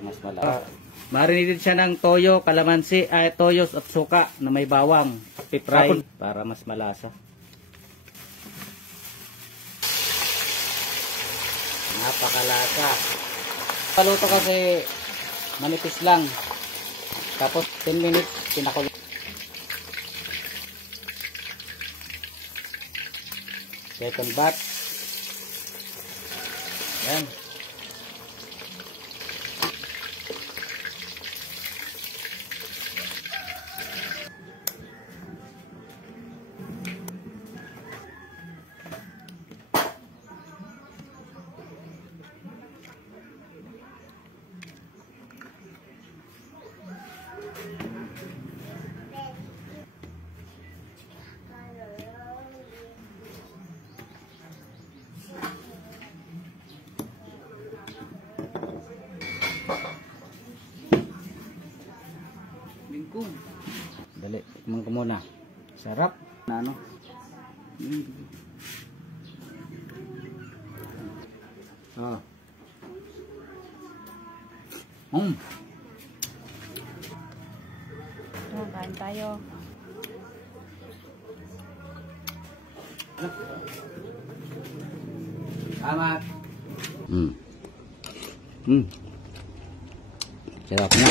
mas malasa. Marinated siya ng toyo, kalamansi, toyos at suka na may bawang. Pipray para mas malasa. Napakalasa. Paluto kasi manipis lang. Tapos 10 minutes pinakulo. Second batch. Yan. Bingkong. Dali, tikman ko muna. Sarap. Na ano? Ah. Kain tayo. Salamat. Sarap na.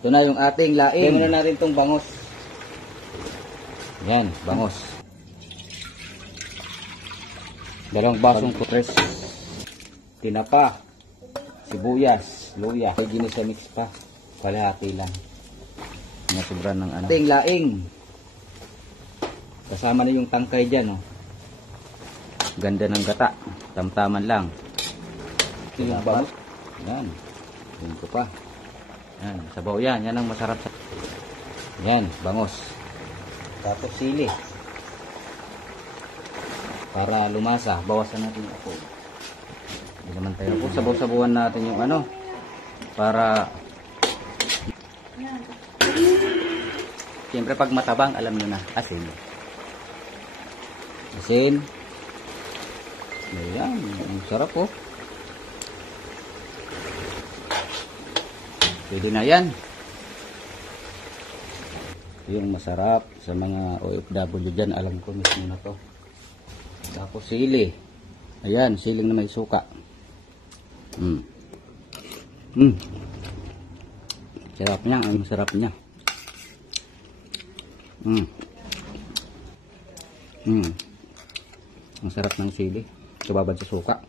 Ito na yung ating laing. Kaya muna natin itong bangos. Yan, bangos. Dalawang basong putres. Tinapa. Sibuyas. Luya. Ginisa mix pa. Kalahati lang. Nasubran ng ano. Ating laing. Kasama na yung tangkay dyan. Oh. Ganda ng gata. Tamtaman lang. Ito yung bangos. Yan. Yan ko pa. Yan, sabaw yan. Yan ang masarap. Yan, bangos. Tapos sili. Para lumasa, bawasan natin yung apoy. Hindi naman tayo po. Sabaw-sabawan natin yung ano. Para siyempre pag matabang, alam nyo na. Asin. Asin. Ayan, ang sarap po. Pwede na yan. Yung masarap sa mga OFW dyan, alam ko mismo na to. Tapos sili. Ayan, siling na may suka. Sarap niya, ang sarap niya. Ang sarap ng sili. Kababad sa suka.